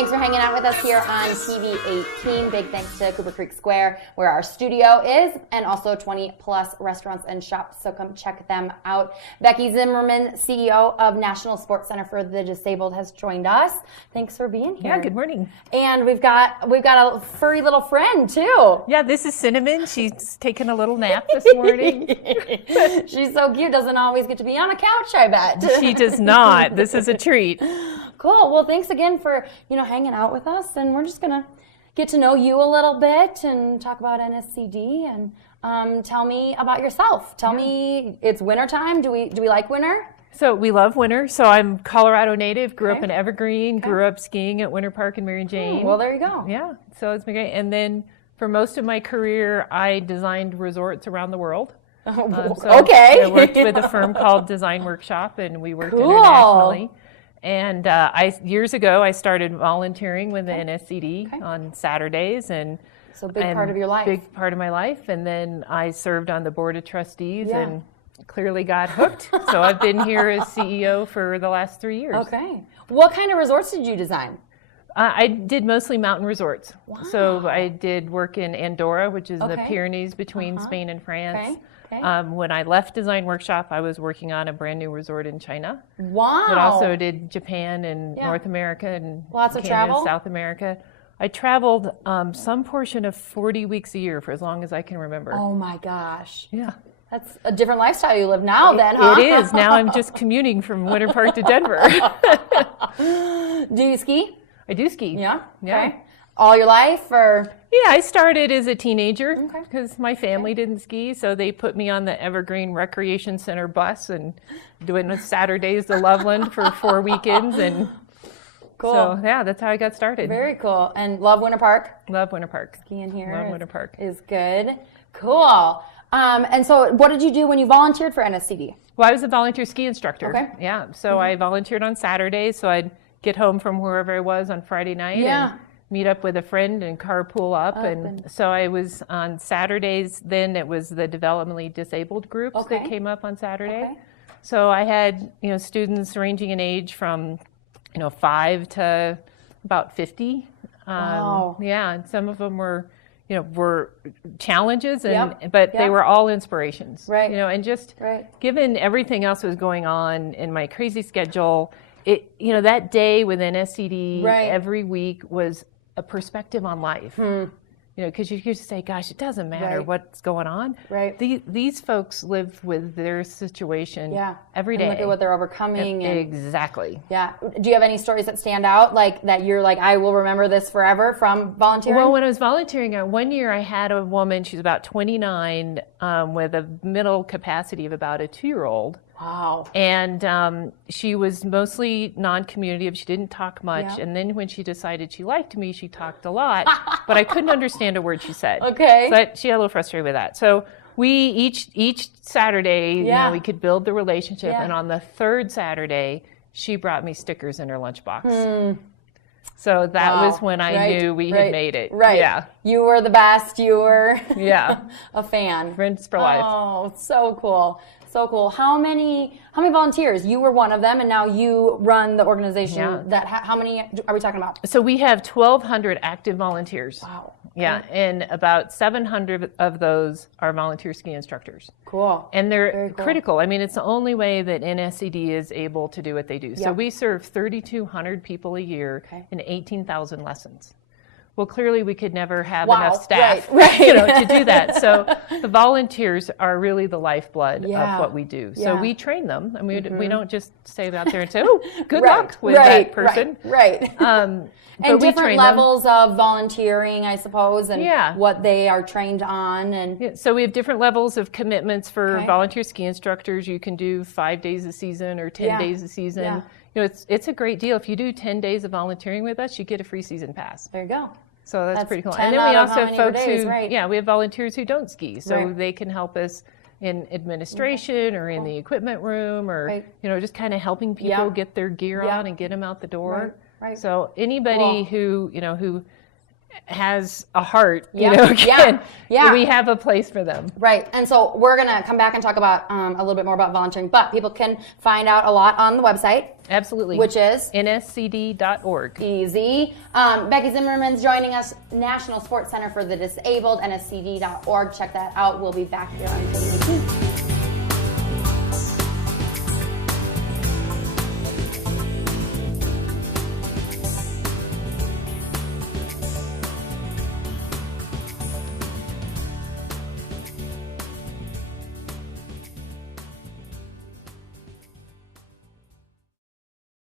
Thanks for hanging out with us here on TV 18. Big thanks to Cooper Creek Square, where our studio is, and also 20-plus restaurants and shops, so come check them out. Becky Zimmermann, CEO of National Sports Center for the Disabled, has joined us. Thanks for being here. Yeah, good morning. And we've got a furry little friend, too. Yeah, this is Cinnamon. She's taking a little nap this morning. She's so cute. Doesn't always get to be on a couch, I bet. She does not. This is a treat. Cool. Well, thanks again for, hanging out with us. And we're just going to get to know you a little bit and talk about NSCD and tell me about yourself. Tell me, it's wintertime. Do we like winter? So we love winter. So I'm Colorado native, grew up in Evergreen, grew up skiing at Winter Park in Mary Jane. Well, there you go. Yeah. So it's been great. And then for most of my career, I designed resorts around the world. Okay. I worked with a firm called Design Workshop, and we worked internationally. And years ago, I started volunteering with the NSCD on Saturdays, and so big part of your life. Big part of my life. And then I served on the board of trustees and clearly got hooked. So I've been here as CEO for the last 3 years. Okay. What kind of resorts did you design? I did mostly mountain resorts. Wow. So I did work in Andorra, which is the Pyrenees between Spain and France. When I left Design Workshop, I was working on a brand new resort in China. Wow. But also did Japan and North America and lots of Canada, travel? South America. I traveled some portion of 40 weeks a year for as long as I can remember. Oh my gosh. Yeah. That's a different lifestyle you live now then, huh? It is. Now I'm just commuting from Winter Park to Denver. Do you ski? I do ski. Yeah? Yeah. Okay. All your life, or? Yeah, I started as a teenager because my family didn't ski, so they put me on the Evergreen Recreation Center bus and doing Saturdays to Loveland for 4 weekends. And cool. So, yeah, that's how I got started. Very cool. And love Winter Park? Love Winter Park. Skiing here Love Winter Park. Is good. Cool. And so what did you do when you volunteered for NSCD? Well, I was a volunteer ski instructor. Okay. Yeah, so I volunteered on Saturdays, so I'd get home from wherever I was on Friday night and meet up with a friend and carpool up. And so I was on Saturdays, then it was the developmentally disabled groups that came up on Saturday. So I had, students ranging in age from, 5 to about 50. Wow. Yeah, and some of them were challenges, but they were all inspirations. Right. And just given everything else that was going on in my crazy schedule, that day with NSCD every week was a perspective on life. Because you just say, gosh, it doesn't matter what's going on. Right. These folks live with their situation every day. And look at what they're overcoming. Exactly. Yeah. Do you have any stories that stand out, like that you're like, I will remember this forever from volunteering? Well, when I was volunteering, one year I had a woman, she's about 29, with a mental capacity of about a 2-year-old. Wow. And she was mostly non-communicative. She didn't talk much. And then when she decided she liked me, she talked a lot. But I couldn't understand a word she said. Okay. So she got a little frustrated with that. So we each Saturday, we could build the relationship. And on the third Saturday, she brought me stickers in her lunchbox. So that was when I knew we had made it. Right. Yeah. You were the best. You were a fan. Friends for life. Oh, so cool. So cool. How many volunteers? You were one of them, and now you run the organization. That how many are we talking about? So we have 1,200 active volunteers. Wow. Yeah, and about 700 of those are volunteer ski instructors. Cool. And they're critical. I mean, it's the only way that NSCD is able to do what they do. So we serve 3,200 people a year and 18,000 lessons. Well, clearly we could never have enough staff to do that. So the volunteers are really the lifeblood of what we do. So we train them, and we don't just stay out there and say, oh, good luck with that person. Right. And different levels of volunteering, I suppose, and what they are trained on. And so we have different levels of commitments for volunteer ski instructors. You can do 5 days a season or 10 days a season. It's a great deal. If you do 10 days of volunteering with us, you get a free season pass. There you go. So that's pretty cool. And then we also have folks who, we have volunteers who don't ski. So they can help us in administration or in the equipment room or, just kind of helping people get their gear on and get them out the door. So anybody who has a heart, Yeah. we have a place for them. Right. And so we're going to come back and talk about a little bit more about volunteering, but people can find out a lot on the website. Absolutely. Which is? nscd.org. Easy. Becky Zimmermann's joining us, National Sports Center for the Disabled, nscd.org. Check that out. We'll be back here on KDT.